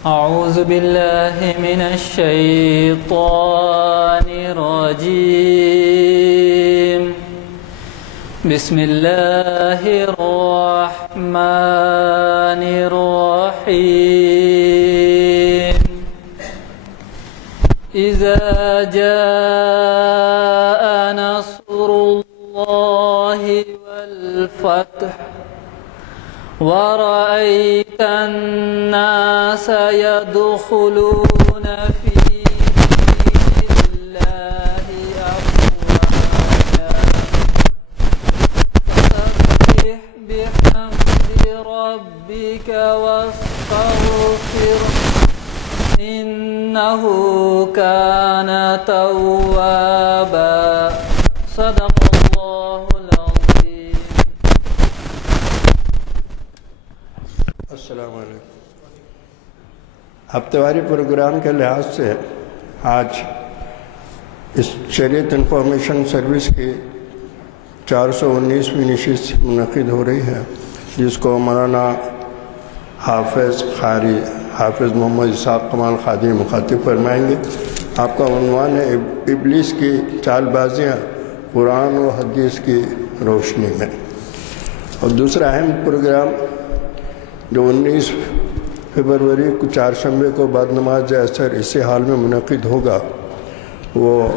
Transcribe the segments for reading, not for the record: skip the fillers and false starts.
أعوذ بالله من الشيطان الرجيم. بسم الله الرحمن الرحيم. إذا جاء نصر الله والفتح ورأيت الناس يدخلون في دين الله أفواجا فسبح بحمد ربك واستغفره إنه كان توابا. صدق الله العظيم. السلام علیکم. ہفتےواری پروگرام کے لحاظ سے آج اس شریعت انفارمیشن سروس کی 419ویں نشست منعقد ہو رہی ہے، جس کو مولانا حافظ قاری حافظ محمد اسحاق کمال قادری مخاطب فرمائیں گے. آپ کا عنوان ہے ابلیس کی چال بازیاں قرآن و حدیث کی روشنی میں. اور دوسرا اہم پروگرام جو 19 فروری کو چہارشنبے کو بعد نماز عصر اسی حال میں منعقد ہوگا، وہ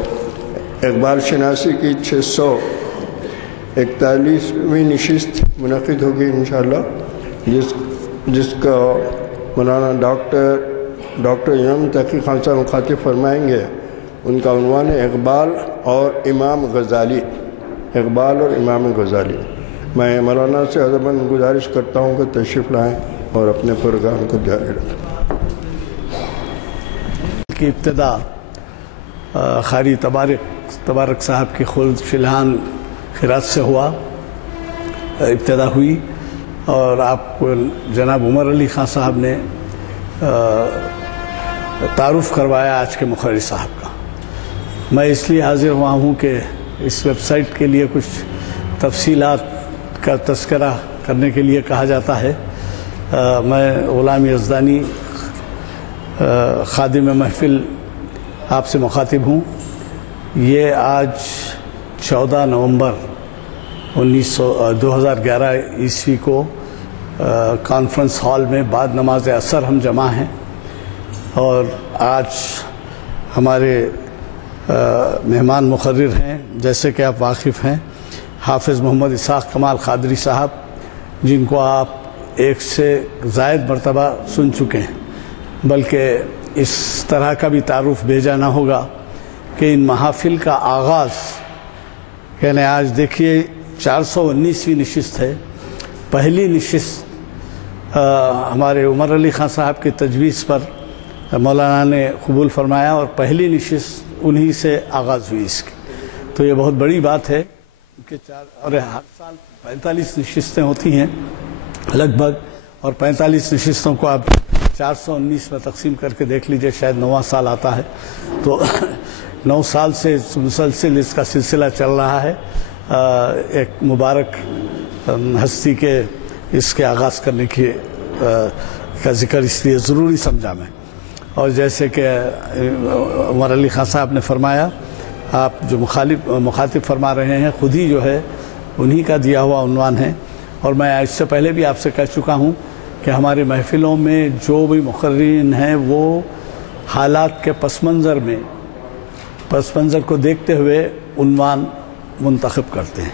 اقبال شناسی کی 641ویں نشست منعقد ہوگی انشاءاللہ، جس کا مولانا ڈاکٹر امام تقی خان صاحب مخاطب فرمائیں گے. ان کا عنوان ہے اقبال اور امام غزالی. اقبال اور امام غزالی. میں مولانا سے ادباً گزارش کرتا ہوں کہ تشریف لائیں اور اپنے پروگرام کو جاری رکھیں. کی ابتدا قاری تبارک صاحب کی خلد فلحان خراج سے ابتدا ہوئی، اور آپ کو جناب عمر علی خان صاحب نے تعارف کروایا آج کے مقرری صاحب کا. میں اس لیے حاضر ہوا ہوں کہ اس ویب سائٹ کے لیے کچھ تفصیلات کا تذکرہ کرنے کے لیے کہا جاتا ہے. میں غلام یزدانی خادم محفل آپ سے مخاطب ہوں. یہ آج 14 نومبر 2011 عیسوی کو کانفرنس ہال میں بعد نماز عصر ہم جمع ہیں، اور آج ہمارے مہمان مقرر ہیں، جیسے کہ آپ واقف ہیں، حافظ محمد اسحاق کمال قادری صاحب، جن کو آپ ایک سے زائد مرتبہ سن چکے ہیں. بلکہ اس طرح کا بھی تعارف بھیجا نہ ہوگا کہ ان محافل کا آغاز، یعنی آج دیکھیے 419ویں نشست ہے. پہلی نشست ہمارے عمر علی خان صاحب کی تجویز پر مولانا نے قبول فرمایا، اور پہلی نشست انہی سے آغاز ہوئی اس کی. تو یہ بہت بڑی بات ہے کہ اور ہر سال 45 نشستیں ہوتی ہیں لگ بھگ، اور 45 نشستوں کو آپ 419 میں تقسیم کر کے دیکھ لیجئے، شاید 9واں سال آتا ہے. تو 9 سال سے مسلسل اس کا سلسلہ چل رہا ہے. ایک مبارک ہستی کے اس کے آغاز کرنے کا ذکر اس لیے ضروری سمجھا میں. اور جیسے کہ عمر علی خان صاحب نے فرمایا، آپ جو مخاطب فرما رہے ہیں خود ہی جو ہے انہی کا دیا ہوا عنوان ہے. اور میں اس سے پہلے بھی آپ سے کہہ چکا ہوں کہ ہماری محفلوں میں جو بھی مقررین ہیں وہ حالات کے پس منظر کو دیکھتے ہوئے عنوان منتخب کرتے ہیں.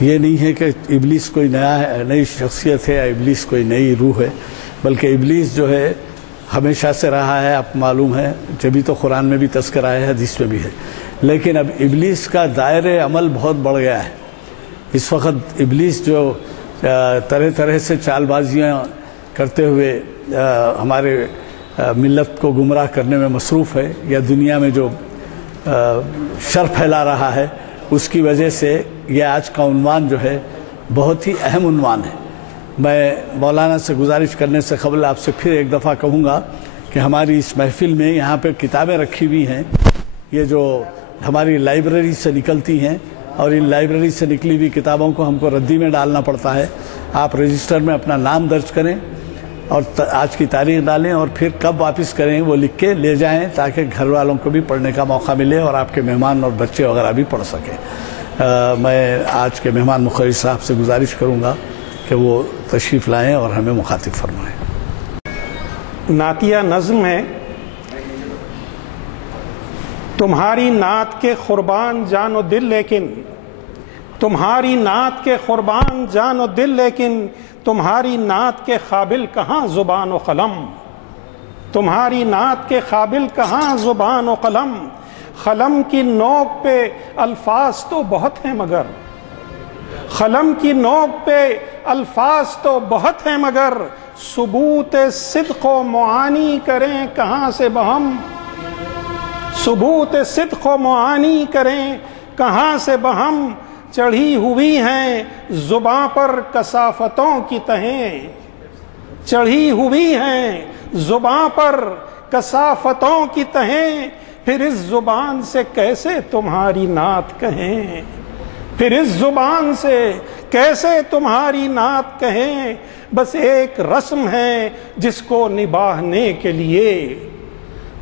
یہ نہیں ہے کہ ابلیس کوئی نئی شخصیت ہے یا ابلیس کوئی نئی روح ہے، بلکہ ابلیس جو ہے ہمیشہ سے رہا ہے. آپ معلوم ہے جبھی تو قرآن میں بھی تذکرہ ہے، حدیث میں بھی ہے. لیکن اب ابلیس کا دائرۂ عمل بہت بڑھ گیا ہے. اس وقت ابلیس جو طرح طرح سے چال بازیاں کرتے ہوئے ہمارے ملت کو گمراہ کرنے میں مصروف ہے، یا دنیا میں جو شر پھیلا رہا ہے، اس کی وجہ سے یہ آج کا عنوان جو ہے بہت ہی اہم عنوان ہے. میں مولانا سے گزارش کرنے سے قبل آپ سے پھر ایک دفعہ کہوں گا کہ ہماری اس محفل میں یہاں پہ کتابیں رکھی ہوئی ہیں، یہ جو ہماری لائبریری سے نکلتی ہیں، اور ان لائبریری سے نکلی ہوئی کتابوں کو ہم کو ردی میں ڈالنا پڑتا ہے. آپ رجسٹر میں اپنا نام درج کریں، اور آج کی تاریخ ڈالیں اور پھر کب واپس کریں وہ لکھ کے لے جائیں تاکہ گھر والوں کو بھی پڑھنے کا موقع ملے اور آپ کے مہمان اور بچے وغیرہ بھی پڑھ سکیں۔ میں آج کے مہمان مخرج صاحب سے گزارش کروں گا کہ وہ تشریف لائیں اور ہمیں مخاطب فرمائیں۔ نعتیہ نظم ہے: تمہاری نعت کے قربان جان و دل لیکن، تمہاری نعت کے قربان جان و دل لیکن، تمہاری نعت کے قابل کہاں زبان و قلم، تمہاری نعت کے قابل کہاں زبان و قلم، قلم کی نوک پہ الفاظ تو بہت ہیں مگر، قلم کی نوک پہ الفاظ تو بہت ہیں مگر، ثبوت صدق و معانی کریں کہاں سے بہم، ثبوت صدق و معانی کریں کہاں سے بہم، چڑھی ہوئی ہیں زباں پر کثافتوں کی تہیں، چڑھی ہوئی ہیں زباں پر کثافتوں کی تہیں، پھر اس زبان سے کیسے تمہاری نعت کہیں، پھر اس زبان سے کیسے تمہاری نعت کہیں، بس ایک رسم ہے جس کو نبھانے کے لیے،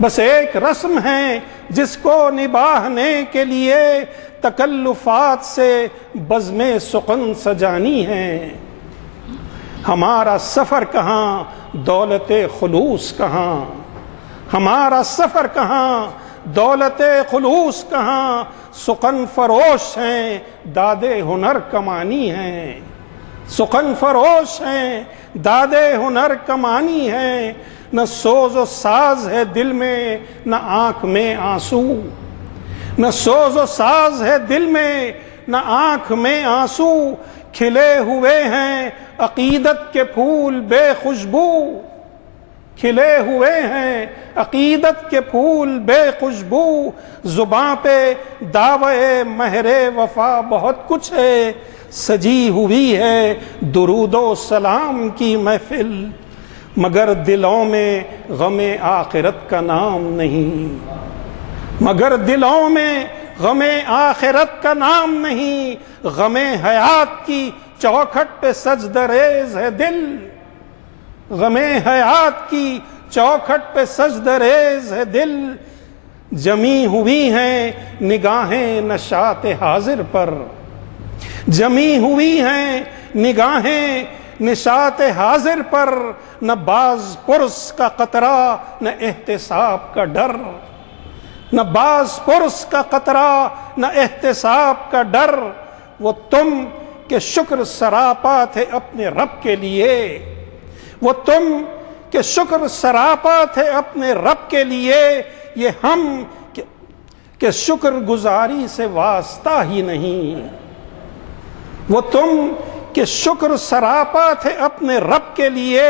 بس ایک رسم ہے جس کو نبھانے کے لیے، تکلفات سے بزم سخن سجانی ہے، ہمارا سفر کہاں دولت خلوص کہاں، ہمارا سفر کہاں دولت خلوص کہاں، سخن فروش ہیں داد ہنر کمانی ہیں، سخن فروش ہیں داد ہنر کمانی ہیں، نہ سوز و ساز ہے دل میں نہ آنکھ میں آنسو، نہ سوز و ساز ہے دل میں نہ آنکھ میں آنسو، کھلے ہوئے ہیں عقیدت کے پھول بے خوشبو، کھلے ہوئے ہیں عقیدت کے پھول بے خوشبو، زباں پہ دعوے مہر وفا بہت کچھ ہے، سجی ہوئی ہے درود و سلام کی محفل، مگر دلوں میں غم آخرت کا نام نہیں، مگر دلوں میں غم آخرت کا نام نہیں، غم حیات کی چوکھٹ پہ سجدہ ریز ہے دل، غم حیات کی چوکھٹ پہ سجدہ ریز ہے دل، جمی ہوئی ہیں نگاہیں نشاط حاضر پر، جمی ہوئی ہیں نگاہیں نشاط حاضر پر، نہ باز پرس کا قطرہ نہ احتساب کا ڈر، نہ باز پرس کا قطرہ نہ احتساب کا ڈر، وہ تم کہ شکر سراپا تھے اپنے رب کے لیے، وہ تم کہ شکر سراپا تھے اپنے رب کے لیے، یہ ہم کہ شکر گزاری سے واسطہ ہی نہیں، وہ تم کہ شکر سراپا تھے اپنے رب کے لیے،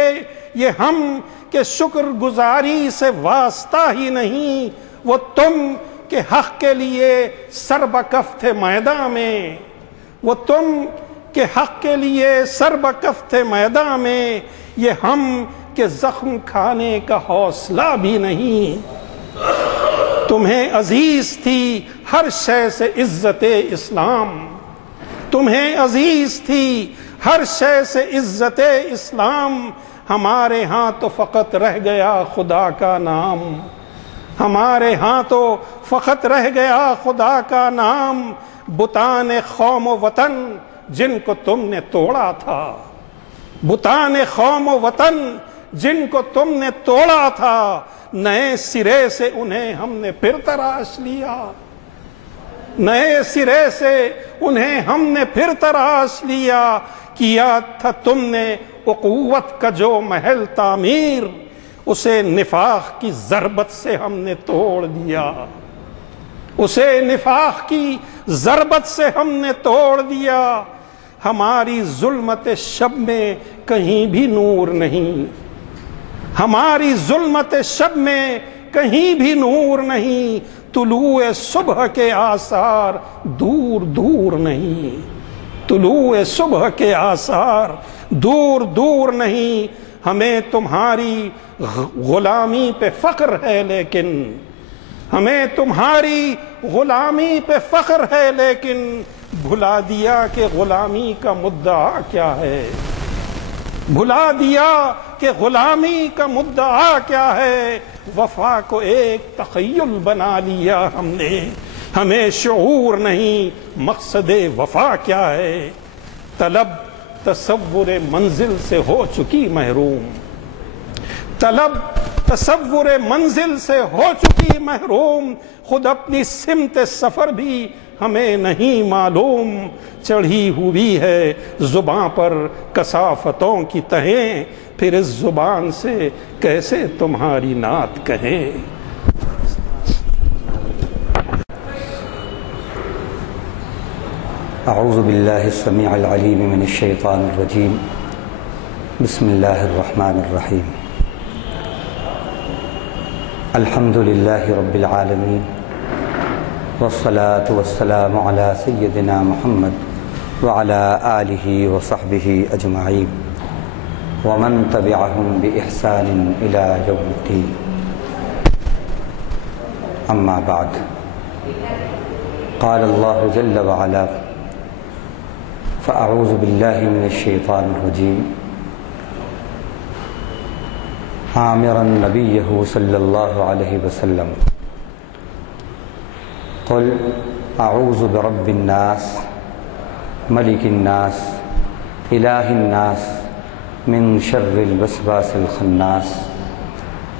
یہ ہم کہ شکر گزاری سے واسطہ ہی نہیں، وہ تم کہ حق کے لیے سر بکف تھے میدان میں، وہ تم کہ حق کے لیے سر بکف تھے میدان میں، یہ ہم کہ زخم کھانے کا حوصلہ بھی نہیں، تمہیں عزیز تھی ہر شے سے عزت اسلام، تمہیں عزیز تھی ہر شے سے عزت اسلام، ہمارے ہاں تو فقط رہ گیا خدا کا نام، ہمارے ہاں تو فقط رہ گیا خدا کا نام، بتان قوم و وطن جن کو تم نے توڑا تھا، بتان قوم و وطن جن کو تم نے توڑا تھا، نئے سرے سے انہیں ہم نے پھر تراش لیا، نئے سرے سے انہیں ہم نے پھر تراش لیا، کیا تھا تم نے اخوت کا جو محل تعمیر، اسے نفاق کی ضربت سے ہم نے توڑ دیا، اسے نفاق کی ضربت سے ہم نے توڑ دیا، ہماری ظلمت شب میں کہیں بھی نور نہیں، ہماری ظلمت شب میں کہیں بھی نور نہیں، طلوع صبح کے آثار دور دور نہیں، طلوع صبح کے آثار دور دور نہیں، ہمیں تمہاری غلامی پہ فخر ہے لیکن، ہمیں تمہاری غلامی پہ فخر ہے لیکن، بھلا دیا کہ غلامی کا مدعا کیا ہے، بھلا دیا حق کے غلامی کا مدعا کیا ہے، وفا کو ایک تخیل بنا لیا ہم نے، ہمیں شعور نہیں مقصد وفا کیا ہے، طلب تصور منزل سے ہو چکی محروم، طلب تصور منزل سے ہو چکی محروم، خود اپنی سمت سفر بھی ہمیں نہیں معلوم، چڑھی ہوئی ہے زباں پر کثافتوں کی تہیں، پھر اس زبان سے کیسے تمہاری نعت کہیں۔ اعوذ باللہ السمیع العلیم من الشیطان الرجیم، بسم اللہ الرحمن الرحیم، الحمد للہ رب العالمین، والصلاة والسلام علی سیدنا محمد وعلی آلہ وصحبہ اجمعین ومن تبعہم بإحسان الی یوم الدین، اما بعد، قال اللہ جل وعلا فأعوذ باللہ من الشیطان الرجیم عامرا نبیہ صلی اللہ علیہ وسلم قل اعوذ برب الناس ملک الناس الہ الناس من شر الوسواس الخناس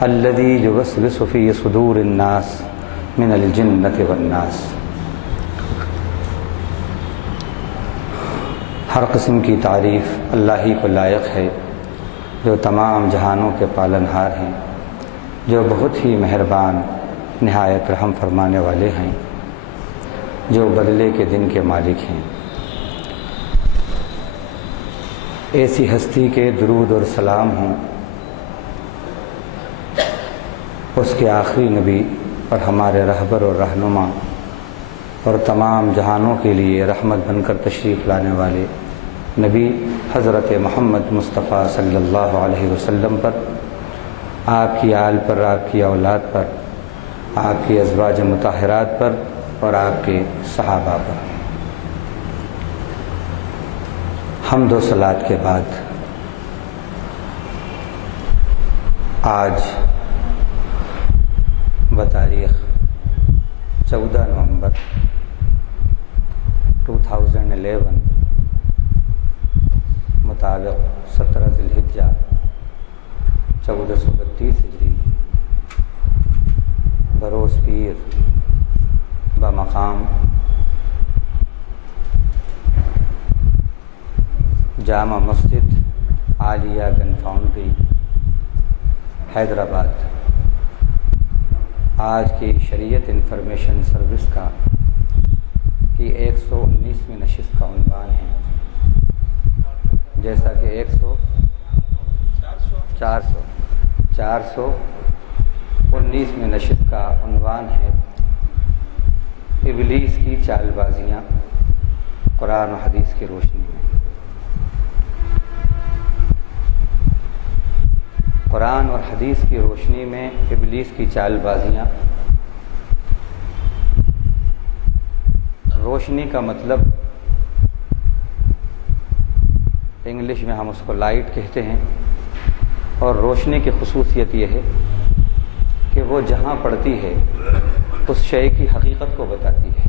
الذی یوسوس فی صدور الناس من الجنۃ والناس۔ ہر قسم کی تعریف اللہ ہی کو لائق ہے، جو تمام جہانوں کے پالنہار ہیں، جو بہت ہی مہربان نہایت رحم فرمانے والے ہیں، جو بدلے کے دن کے مالک ہیں۔ ایسی ہستی کے درود اور سلام ہوں اس کے آخری نبی اور ہمارے رہبر اور رہنما اور تمام جہانوں کے لیے رحمت بن کر تشریف لانے والے نبی حضرت محمد مصطفیٰ صلی اللہ علیہ وسلم پر، آپ کی آل پر، آپ کی اولاد پر، آپ کی ازواج مطہرات پر اور آپ کے صحابہ پر۔ حمد و صلات کے بعد آج بتاریخ 14 نومبر 2011 مطابق 17 ذی الحجہ 1432 ہجری بروز پیر بمقام جامع مسجد عالیہ گن فاؤنڈری حیدرآباد آج کی شریعت انفارمیشن سروس کا کی 119ویں نشست کا عنوان ہے، جیسا کہ 419ویں نشست کا عنوان ہے ابلیس کی چال بازیاں قرآن و حدیث کی روشنی میں۔ قرآن اور حدیث کی روشنی میں ابلیس کی چال بازیاں، روشنی کا مطلب انگلش میں ہم اس کو لائٹ کہتے ہیں، اور روشنی کی خصوصیت یہ ہے کہ وہ جہاں پڑتی ہے اس شے کی حقیقت کو بتاتی ہے۔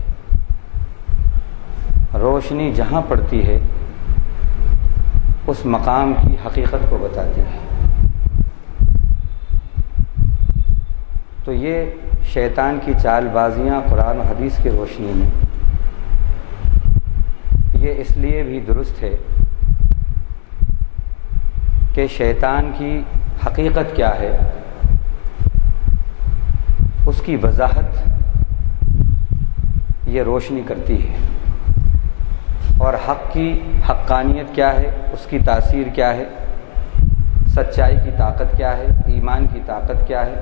روشنی جہاں پڑتی ہے اس مقام کی حقیقت کو بتاتی ہے۔ تو یہ شیطان کی چال بازیاں قرآن و حدیث کی روشنی میں، یہ اس لیے بھی درست ہے کہ شیطان کی حقیقت کیا ہے اس کی وضاحت یہ روشنی کرتی ہے، اور حق کی حقانیت کیا ہے، اس کی تاثیر کیا ہے، سچائی کی طاقت کیا ہے، ایمان کی طاقت کیا ہے،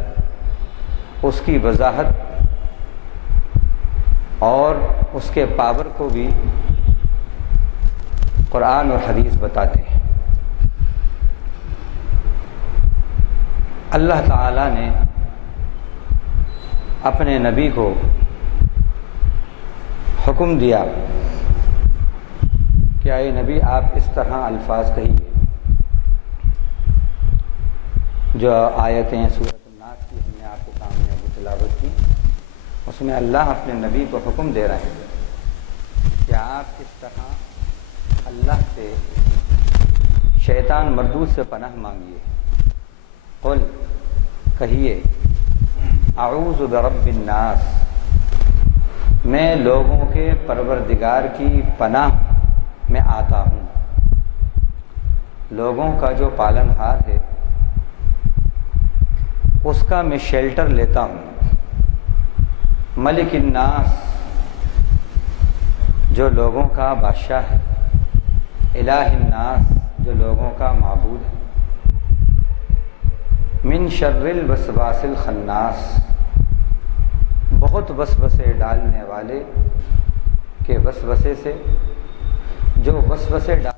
اس کی وضاحت اور اس کے پاور کو بھی قرآن اور حدیث بتاتے ہیں۔ اللہ تعالیٰ نے اپنے نبی کو حکم دیا کہ اے نبی آپ اس طرح الفاظ کہیے جو آیتیں سورۃ الناس کی ہم نے آپ کے سامنے ابھی تلاوت کی، اس میں اللہ اپنے نبی کو حکم دے رہے ہیں کہ آپ کس طرح اللہ سے شیطان مردود سے پناہ مانگیے۔ قل، کہیے، اعوذ برب الناس، میں لوگوں کے پروردگار کی پناہ میں آتا ہوں، لوگوں کا جو پالن ہار ہے اس کا میں شیلٹر لیتا ہوں۔ ملک الناس، جو لوگوں کا بادشاہ ہے۔ الہ الناس، جو لوگوں کا معبود ہے۔ من شر الوسواس الخناس، بہت وسوسے ڈالنے والے کے وسوسے سے، جو وسوسے ڈال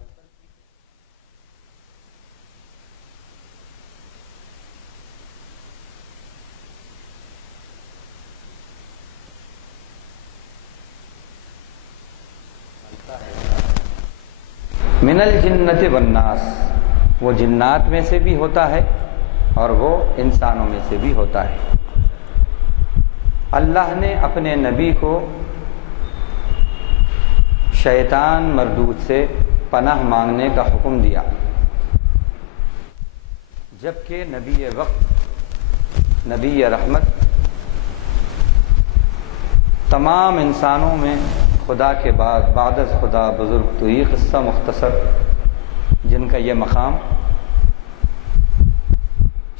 من الجنت والناس، وہ جنات میں سے بھی ہوتا ہے اور وہ انسانوں میں سے بھی ہوتا ہے۔ اللہ نے اپنے نبی کو شیطان مردود سے پناہ مانگنے کا حکم دیا، جبکہ نبی وقت، نبی رحمت، تمام انسانوں میں خدا کے بعد، بعد از خدا بزرگ تو یہ قصہ مختصر جن کا یہ مقام،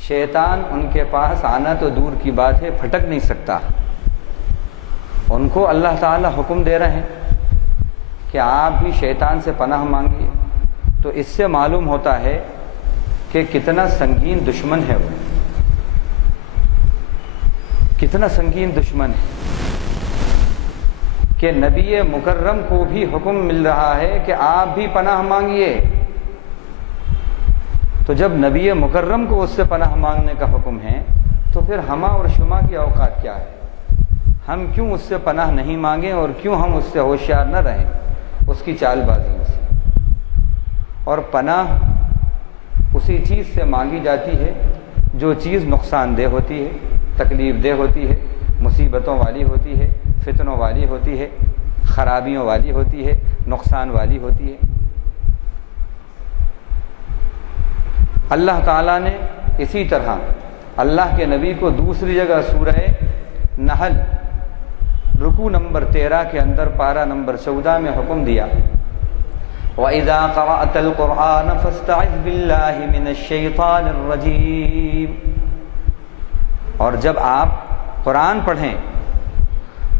شیطان ان کے پاس آنا تو دور کی بات ہے، پھٹک نہیں سکتا۔ ان کو اللہ تعالی حکم دے رہے ہیں کہ آپ بھی شیطان سے پناہ مانگیے، تو اس سے معلوم ہوتا ہے کہ کتنا سنگین دشمن ہے وہ، کتنا سنگین دشمن ہے کہ نبی مکرم کو بھی حکم مل رہا ہے کہ آپ بھی پناہ مانگیے۔ تو جب نبی مکرم کو اس سے پناہ مانگنے کا حکم ہے تو پھر ہما اور شما کی اوقات کیا ہے؟ ہم کیوں اس سے پناہ نہیں مانگیں اور کیوں ہم اس سے ہوشیار نہ رہیں اس کی چال بازیوں سے؟ اور پناہ اسی چیز سے مانگی جاتی ہے جو چیز نقصان دہ ہوتی ہے، تکلیف دہ ہوتی ہے، مصیبتوں والی ہوتی ہے، فتنوں والی ہوتی ہے، خرابیوں والی ہوتی ہے، نقصان والی ہوتی ہے۔ اللہ تعالیٰ نے اسی طرح اللہ کے نبی کو دوسری جگہ سورہ نحل رکوع نمبر 13 کے اندر پارہ نمبر 14 میں حکم دیا، وَإِذَا قَرَأْتَ الْقُرْآنَ فَاسْتَعِذْ بِاللَّهِ مِنَ الشَّيْطَانِ الرَّجِيمِ، اور جب آپ قرآن پڑھیں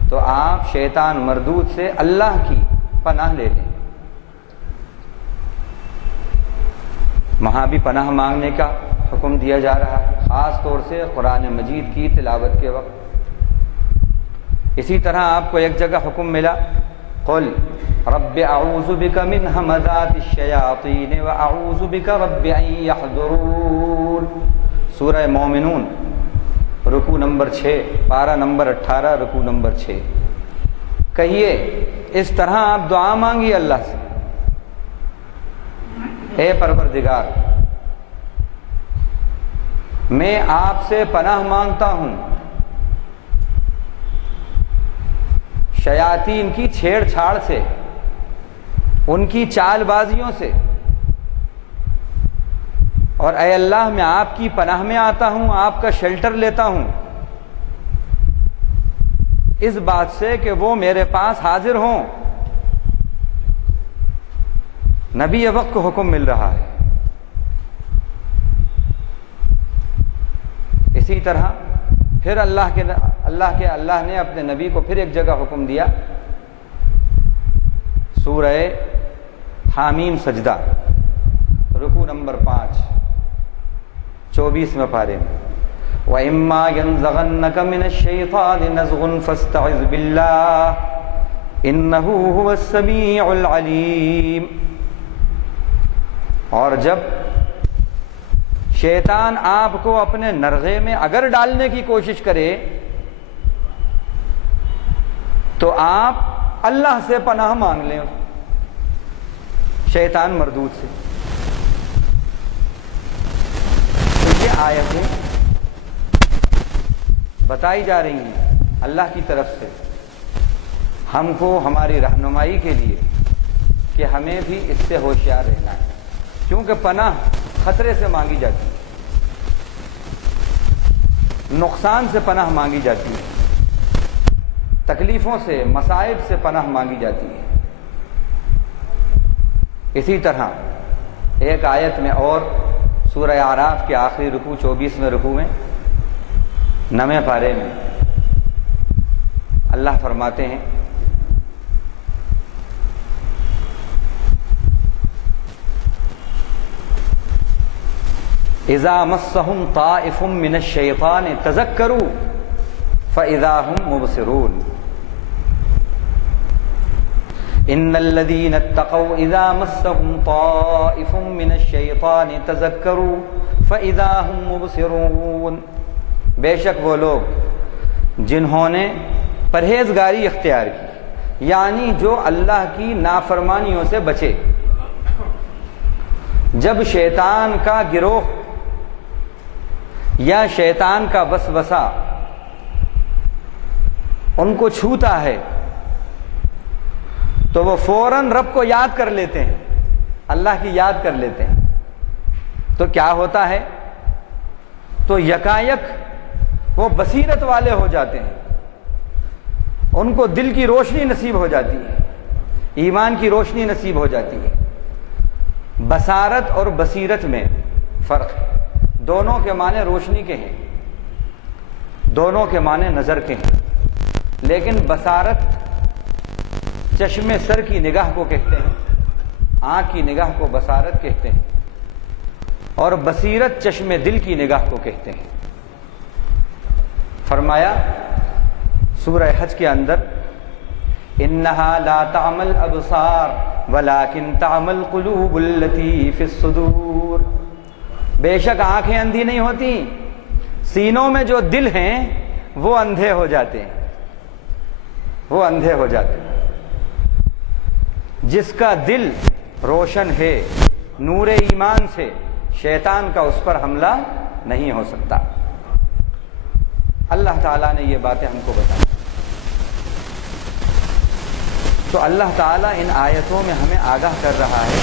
تو آپ شیطان مردود سے اللہ کی پناہ لے لیں۔ وہاں بھی پناہ مانگنے کا حکم دیا جا رہا ہے، خاص طور سے قرآن مجید کی تلاوت کے وقت۔ اسی طرح آپ کو ایک جگہ حکم ملا، قل رب اعوذ بک من ہمزات الشیاطین واعوذ بک رب ان یحضرون، سورہ مومنون رکوع نمبر 6 پارہ نمبر 18 رکوع نمبر 6۔ کہیے اس طرح آپ دعا مانگیے اللہ سے، اے پروردگار میں آپ سے پناہ مانگتا ہوں شیاطین کی چھیڑ چھاڑ سے، ان کی چال بازیوں سے، اور اے اللہ میں آپ کی پناہ میں آتا ہوں، آپ کا شیلٹر لیتا ہوں اس بات سے کہ وہ میرے پاس حاضر ہوں۔ نبی وقت کو حکم مل رہا ہے۔ اسی طرح پھر اللہ نے اپنے نبی کو پھر ایک جگہ حکم دیا، سورہ حامیم سجدہ رکوع نمبر 5 24 پارے میں، وَإِمَّا يَنزَغَنَّكَ مِنَ الشَّيْطَانِ نَزْغٌ فَاسْتَعِذْ بِاللَّهِ إِنَّهُ هُوَ السَّمِيعُ الْعَلِيمُ۔ اور جب شیطان آپ کو اپنے نرغے میں اگر ڈالنے کی کوشش کرے تو آپ اللہ سے پناہ مانگ لیں شیطان مردود سے۔ تو یہ آیتیں بتائی جا رہی ہیں اللہ کی طرف سے ہم کو ہماری رہنمائی کے لیے کہ ہمیں بھی اس سے ہوشیار رہنا ہے، کیونکہ پناہ خطرے سے مانگی جاتی ہے، نقصان سے پناہ مانگی جاتی ہے، تکلیفوں سے مصائب سے پناہ مانگی جاتی ہے۔ اسی طرح ایک آیت میں اور سورہ اعراف کے آخری رکوع 24ویں رکوع میں 9ویں پارے میں اللہ فرماتے ہیں اذا مسهم طائف من الشیطان تذکروا فاذا هم مبصرون ان الذين اتقوا اذا مسهم طائف من الشیطان تذکروا فاذا هم مبصرون، بے شک وہ لوگ جنہوں نے پرہیزگاری اختیار کی، یعنی جو اللہ کی نافرمانیوں سے بچے، جب شیطان کا گروہ یا شیطان کا وسوسہ ان کو چھوتا ہے تو وہ فوراً رب کو یاد کر لیتے ہیں، اللہ کی یاد کر لیتے ہیں، تو کیا ہوتا ہے؟ تو یکایک وہ بصیرت والے ہو جاتے ہیں، ان کو دل کی روشنی نصیب ہو جاتی ہے، ایمان کی روشنی نصیب ہو جاتی ہے۔ بصارت اور بصیرت میں فرق ہے، دونوں کے معنی روشنی کے ہیں، دونوں کے معنی نظر کے ہیں، لیکن بصارت چشم سر کی نگاہ کو کہتے ہیں، آنکھ کی نگاہ کو بصارت کہتے ہیں، اور بصیرت چشم دل کی نگاہ کو کہتے ہیں۔ فرمایا سورہ حج کے اندر انہا لا تعمل ابصار ولکن تعمل قلوب التی فی الصدور، بے شک آنکھیں اندھی نہیں ہوتی، سینوں میں جو دل ہیں وہ اندھے ہو جاتے ہیں، وہ اندھے ہو جاتے ہیں۔ جس کا دل روشن ہے نور ایمان سے، شیطان کا اس پر حملہ نہیں ہو سکتا۔ اللہ تعالیٰ نے یہ باتیں ہم کو بتائی، تو اللہ تعالیٰ ان آیتوں میں ہمیں آگاہ کر رہا ہے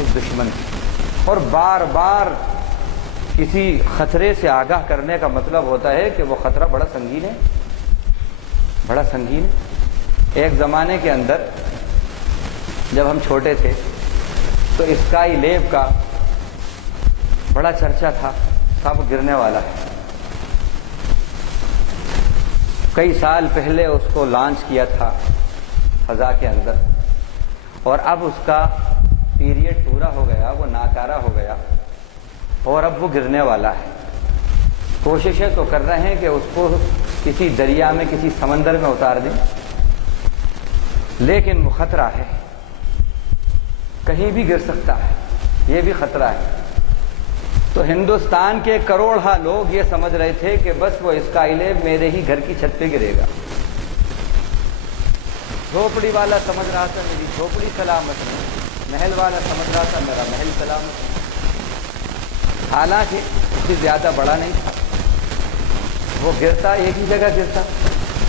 اس دشمن سے، اور بار بار کسی خطرے سے آگاہ کرنے کا مطلب ہوتا ہے کہ وہ خطرہ بڑا سنگین ہے، بڑا سنگین ہے۔ ایک زمانے کے اندر جب ہم چھوٹے تھے تو اسکائی لیب کا بڑا چرچا تھا، سب گرنے والا ہے، کئی سال پہلے اس کو لانچ کیا تھا فضا کے اندر، اور اب اس کا پیریڈ پورا ہو گیا، وہ ناکارہ ہو گیا، اور اب وہ گرنے والا ہے۔ کوششیں تو کر رہے ہیں کہ اس کو کسی دریا میں، کسی سمندر میں اتار دیں، لیکن وہ خطرہ ہے، کہیں بھی گر سکتا ہے، یہ بھی خطرہ ہے۔ تو ہندوستان کے کروڑہا لوگ یہ سمجھ رہے تھے کہ بس وہ اسکائی لیب میرے ہی گھر کی چھت پہ گرے گا، جھوپڑی والا سمجھ رہا تھا میری جھوپڑی سلامت ہے، محل والا سمجھ رہا تھا میرا محل سلامت ہے، حالانکہ کچھ زیادہ بڑا نہیں تھا، وہ گرتا ایک ہی جگہ گرتا،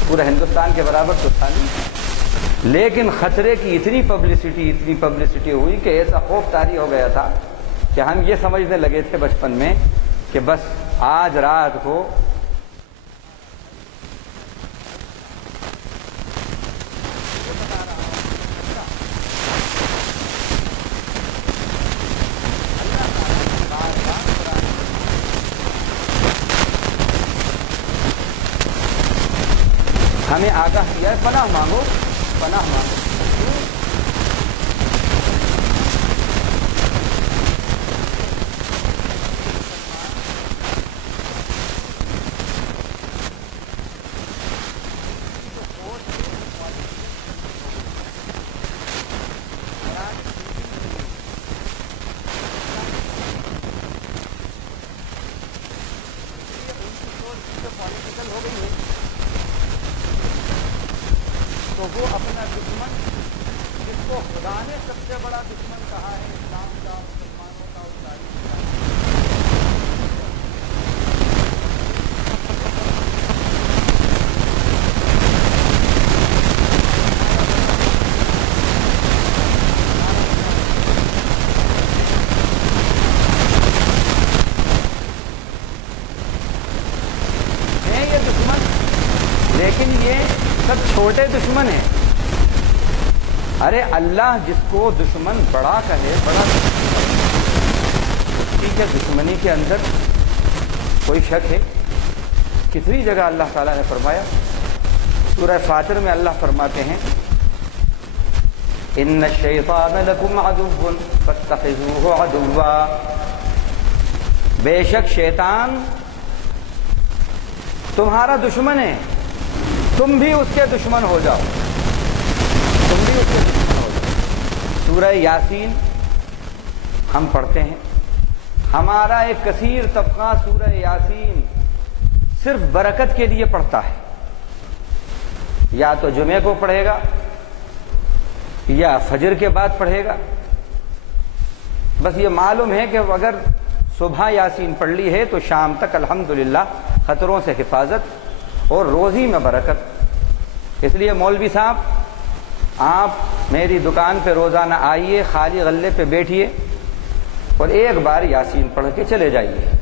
پورا ہندوستان کے برابر تو تھا نہیں، لیکن خطرے کی اتنی پبلسٹی ہوئی کہ ایسا خوف طاری ہو گیا تھا کہ ہم یہ سمجھنے لگے تھے بچپن میں کہ بس آج رات کو ہمیں آگاہ کیا ہے، پناہ مانگو، پناہ مانگو۔ ہو گئی ہے تو وہ اپنا دشمن، جس کو خدا نے سب سے بڑا دشمن کہا ہے اسلام کا، مسلمانوں کا اور تاریخ کا، لیکن یہ سب چھوٹے دشمن ہیں. ارے اللہ جس کو دشمن بڑا کہے، بڑا ٹھیک ہے، دشمنی کے اندر کوئی شک ہے؟ کتنی جگہ اللہ تعالیٰ نے فرمایا. سورہ فاطر میں اللہ فرماتے ہیں ان الشیطان لکم عدو فاتخذوہ عدوا، بے شک شیطان تمہارا دشمن ہے، تم بھی اس کے دشمن ہو جاؤ، تم بھی اس کے دشمن ہو جاؤ. سورہ یاسین ہم پڑھتے ہیں، ہمارا ایک کثیر طبقہ سورہ یاسین صرف برکت کے لیے پڑھتا ہے، یا تو جمعے کو پڑھے گا یا فجر کے بعد پڑھے گا. بس یہ معلوم ہے کہ اگر صبح یاسین پڑھ لی ہے تو شام تک الحمدللہ خطروں سے حفاظت اور روزی میں برکت. اس لیے مولوی صاحب آپ میری دکان پہ روزانہ آئیے، خالی غلے پہ بیٹھیے اور ایک بار یاسین پڑھ کے چلے جائیے،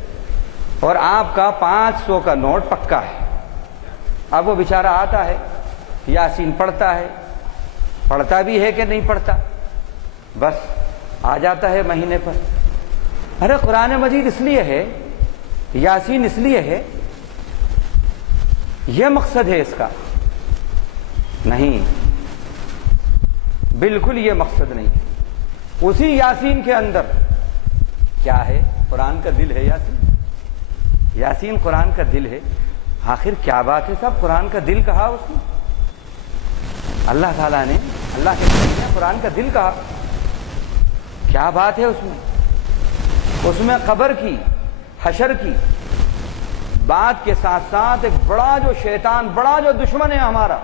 اور آپ کا 500 کا نوٹ پکا ہے. اب وہ بیچارہ آتا ہے، یاسین پڑھتا ہے، پڑھتا بھی ہے کہ نہیں پڑھتا، بس آ جاتا ہے مہینے پر. ارے قرآن مجید اس لیے ہے، یاسین اس لیے ہے، یہ مقصد ہے اس کا؟ نہیں، بالکل یہ مقصد نہیں ہے. اسی یاسین کے اندر کیا ہے؟ قرآن کا دل ہے یاسین. یاسین قرآن کا دل ہے. آخر کیا بات ہے صاحب، قرآن کا دل کہا اس نے؟ اللہ تعالیٰ نے، اللہ کے نبی نے قرآن کا دل کہا. کیا بات ہے اس میں؟ اس میں قبر کی، حشر کی بات کے ساتھ ساتھ ایک بڑا جو شیطان، بڑا جو دشمن ہے ہمارا،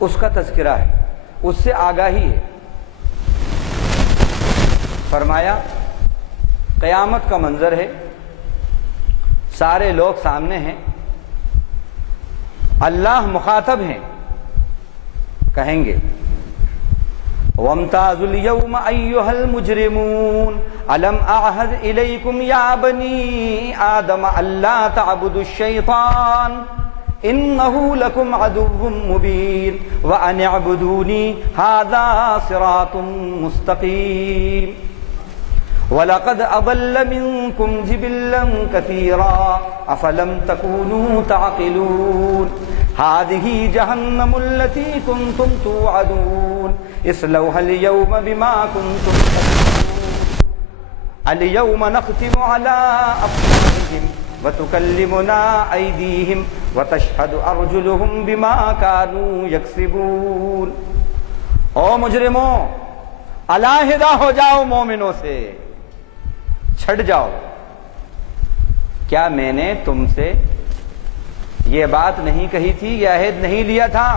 اس کا تذکرہ ہے، اس سے آگاہی ہے. فرمایا قیامت کا منظر ہے، سارے لوگ سامنے ہیں، اللہ مخاطب ہیں، کہیں گے وَامْتَازُوا الْيَوْمَ أَيُّهَا الْمُجْرِمُونَ أَلَمْ أَعْهَدْ إِلَيْكُمْ يَا بَنِي آدَمَ أَلَّا تَعْبُدُوا الشَّيْطَانَ إِنَّهُ لَكُمْ عَدُوٌّ مُّبِينٌ وَأَنِ اعْبُدُونِي هَٰذَا صِرَاطٌ مُّسْتَقِيمٌ وَلَقَدْ أَضَلَّ مِنكُمْ جِبِلًّا كَثِيرًا أَفَلَمْ تَكُونُوا تَعْقِلُونَ هَٰذِهِ جَهَنَّمُ الَّتِي كُنتُمْ تُوعَدُونَ اصْلَوْهَا الْيَوْمَ بِمَا كُنتُمْ تَكْفُرُونَ الْيَوْمَ نَخْتِمُ عَلَىٰ أَفْوَاهِهِمْ وَتُكَلِّمُنَا أَيْدِيهِمْ وَتَشْهَدُ أَرْجُلُهُمْ بِمَا كَانُوا يَكْسِبُونَ. او مجرموں، علیحدہ ہو جاؤ مومنوں سے، چھٹ جاؤ. کیا میں نے تم سے یہ بات نہیں کہی تھی، یہ عہد نہیں لیا تھا،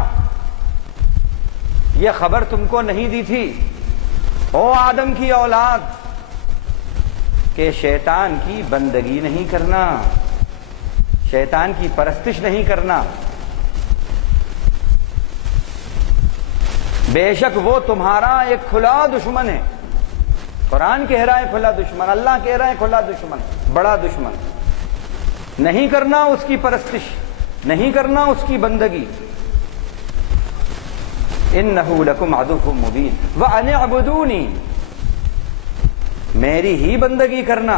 یہ خبر تم کو نہیں دی تھی او آدم کی اولاد کہ شیطان کی بندگی نہیں کرنا، شیطان کی پرستش نہیں کرنا؟ بے شک وہ تمہارا ایک کھلا دشمن ہے. قرآن کہہ رہا ہے کھلا دشمن، اللہ کہہ رہا ہے کھلا دشمن، بڑا دشمن. نہیں کرنا اس کی پرستش، نہیں کرنا اس کی بندگی. انہ لکم عدو مبین وان اعبدونی، میری ہی بندگی کرنا.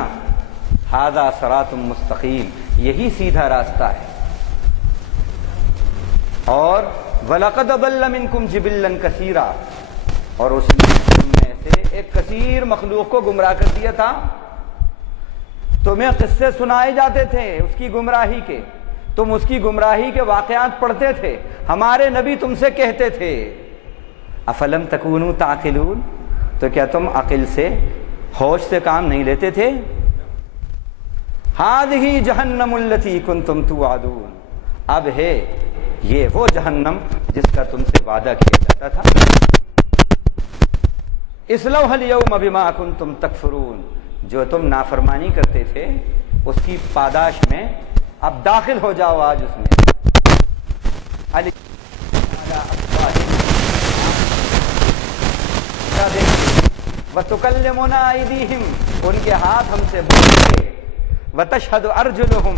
ھذا صراط مستقیم، یہی سیدھا راستہ ہے. اور وَلَقَدْ أَضَلَّ مِنْكُمْ جِبِلًّا كَثِيرًا، اور اس نے تم میں سے ایک کثیر مخلوق کو گمراہ کر دیا تھا. تمہیں قصے سنائے جاتے تھے اس کی گمراہی کے، تم اس کی گمراہی کے واقعات پڑھتے تھے، ہمارے نبی تم سے کہتے تھے افلم تکونوا تعقلون، تو کیا تم عقل سے، ہوش سے کام نہیں لیتے تھے؟ ہذہ جہنم التی کنتم توعدون، اب ہے یہ وہ جہنم جس کا تم سے وعدہ کیا جاتا تھا. اصلوها اليوم بما کنتم تکفرون، جو تم نافرمانی کرتے تھے اس کی پاداش میں اب داخل ہو جاؤ آج اس میں. وَتُكَلِّمُنَا أَيْدِيهِمْ، ان کے ہاتھ ہم سے بولیں گے. وَتَشْهَدُ أَرْجُلُهُمْ،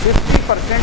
50%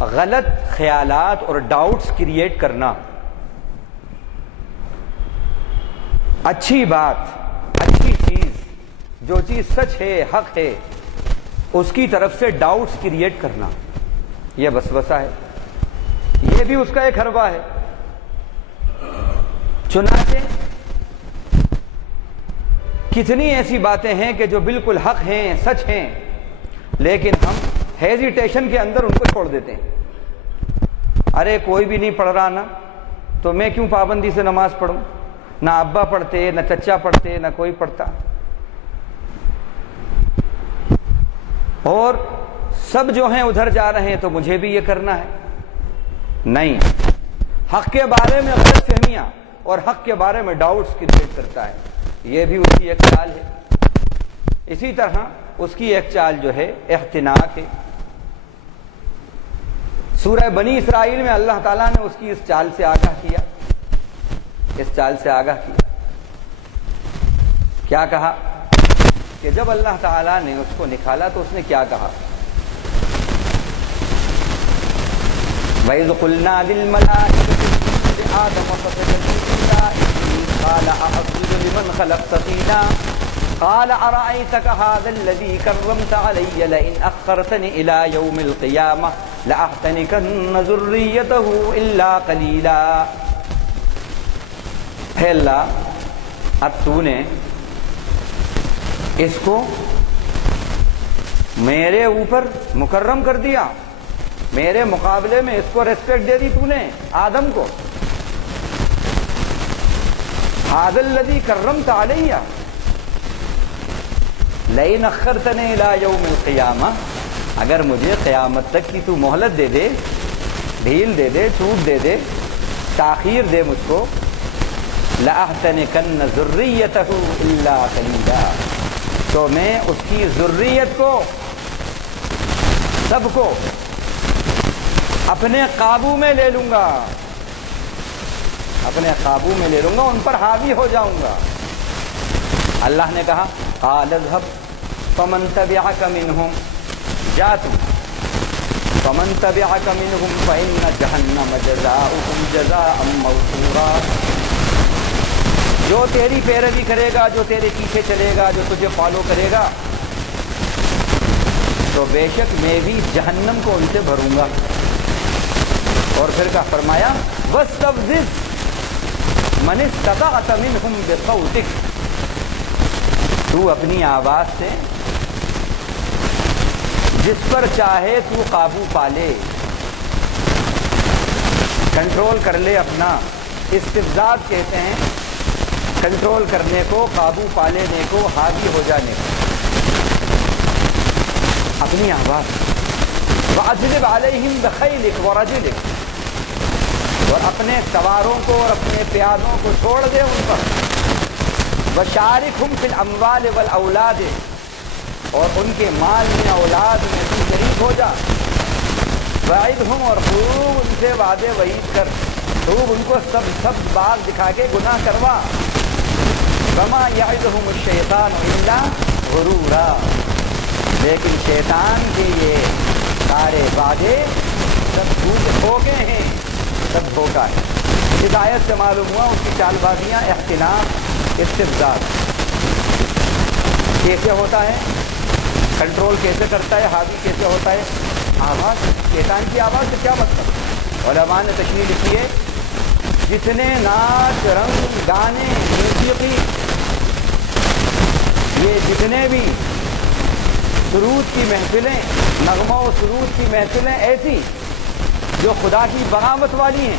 غلط خیالات اور ڈاؤٹس کریٹ کرنا، اچھی بات، اچھی چیز، جو چیز سچ ہے، حق ہے، اس کی طرف سے ڈاؤٹس کریٹ کرنا، یہ وسوسہ ہے، یہ بھی اس کا ایک حربہ ہے۔ چنانچہ کتنی ایسی باتیں ہیں کہ جو بالکل حق ہیں، سچ ہیں، لیکن ہم ہیزیٹیشن کے اندر ان کو چھوڑ دیتے ہیں۔ ارے کوئی بھی نہیں پڑھ رہا نا، تو میں کیوں پابندی سے نماز پڑھوں؟ نہ ابا پڑھتے، نہ چچا پڑھتے، نہ کوئی پڑھتا، اور سب جو ہیں ادھر جا رہے ہیں تو مجھے بھی یہ کرنا ہے۔ نہیں، حق کے بارے میں غلط فہمیاں اور حق کے بارے میں ڈاؤٹس کریٹ کرتا ہے، یہ بھی اس کی ایک چال ہے۔ اسی طرح اس کی ایک چال جو ہے احتناق ہے۔ سورہ بنی اسرائیل میں اللہ تعالیٰ نے اس کی اس چال سے آگاہ کیا، اس چال سے آگاہ کیا۔ کیا کہا کہ جب اللہ تعالیٰ نے اس کو نکالا تو اس نے کیا کہا؟ وَإِذْ قُلْنَا لِلْمَلَائِكَةِ اسْجُدُوا لِآدَمَ فَسَجَدُوا إِلَّا إِبْلِيسَ قَالَ أَأَسْجُدُ لِمَنْ خَلَقْتَ طِينًا قَالَ أَرَأَيْتَكَ هَذَا الَّذِي كَرَّمْتَ عَلَيَّ لَئِنْ أَخَّرْتَنِ إِلَى يَوْمِ الْقِيَامَةِ لَأَحْتَنِكَنَّ ذُرِّيَّتَهُ إِلَّا قَلِيلًا۔ اے اللہ، اب تو نے اس کو میرے اوپر مکرم کر دیا، میرے مقابلے میں اس کو ریسپیکٹ دے دی تو نے، آدم کو۔ هذا الذي کرمت علیہ لئن اخرتنی الی یوم القیامہ، اگر مجھے قیامت تک کی تو مہلت دے دے، ڈھیل دے دے، چھوٹ دے دے، تاخیر دے مجھ کو، لأحتنکن ذریتہ الا قلیلا، تو میں اس کی ذریت کو، سب کو اپنے قابو میں لے لوں گا، اپنے قابو میں لے لوں گا، ان پر حاوی ہو جاؤں گا۔ اللہ نے کہا قال اذهب فمن تبعك منهم، جا تو، فمن تبعك منهم فإن جہنم جزاؤهم جزاء موفورا، جو تیری پیروی کرے گا، جو تیرے پیچھے چلے گا، جو تجھے فالو کرے گا، تو بے شک میں بھی جہنم کو ان سے بھروں گا۔ اور پھر کا فرمایا وَاسْتَفْزِزْ مَنِ اسْتَطَعْتَ مِنْهُمْ بِصَوْتِكَ، تو اپنی آواز سے جس پر چاہے تو قابو پالے، کنٹرول کر لے اپنا۔ استفزاز کہتے ہیں کنٹرول کرنے کو، قابو پا لینے کو، حاوی ہو جانے کو، اپنی آواز۔ وَأَجْلِبْ عَلَيْهِمْ بِخَيْلِكَ وَرَجِلِكَ، اور اپنے سواروں کو اور اپنے پیادوں کو چھوڑ دے ان پر۔ وَشَارِكْهُمْ فِي الْأَمْوَالِ وَالْأَوْلَادِ، اور ان کے مال میں، اولاد میں تو شریک ہو جا۔ وَعِدْهُمْ، اور خوب ان سے وعدے وعید کر، خوب ان کو سب بات دکھا کے گناہ کروا۔ وَمَا يَعِدُهُمُ الشَّيْطَانُ إِلَّا غُرُورًا، لیکن شیطان کے یہ سارے وعدے سب دھوکے ہیں، سب دھوکا ہے۔ اس آیت سے معلوم ہوا اس کی چال بازیاں، احتناق، استفزاز کیسے ہوتا ہے، کنٹرول کیسے کرتا ہے، حاوی کیسے ہوتا ہے۔ آواز، شیطان کی آواز سے کیا مطلب؟ علماء نے تشریح لکھی ہے جتنے ناچ، رنگ، گانے، موسیقی، یہ جتنے بھی سرود کی محفلیں، نغمہ و سرود کی محفلیں ایسی جو خدا کی بغاوت والی ہیں،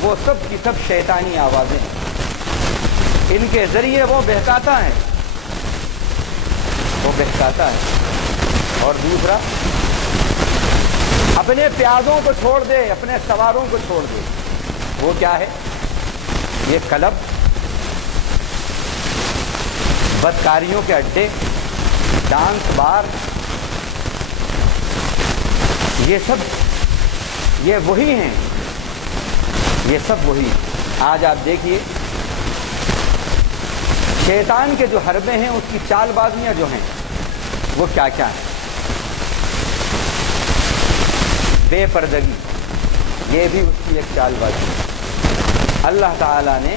وہ سب کی سب شیطانی آوازیں ہیں، ان کے ذریعے وہ بہکاتا ہے، وہ بہکاتا ہے۔ اور دوسرا، اپنے پیادوں کو چھوڑ دے، اپنے سواروں کو چھوڑ دے، وہ کیا ہے؟ یہ کلب، بدکاریوں کے اڈے، ڈانس بار، یہ سب یہ وہی ہیں، یہ سب وہی۔ آج آپ دیکھیے شیطان کے جو حربے ہیں، اس کی چال بازیاں جو ہیں وہ کیا کیا ہیں۔ بے پردگی، یہ بھی اس کی ایک چال بازی ہے۔ اللہ تعالیٰ نے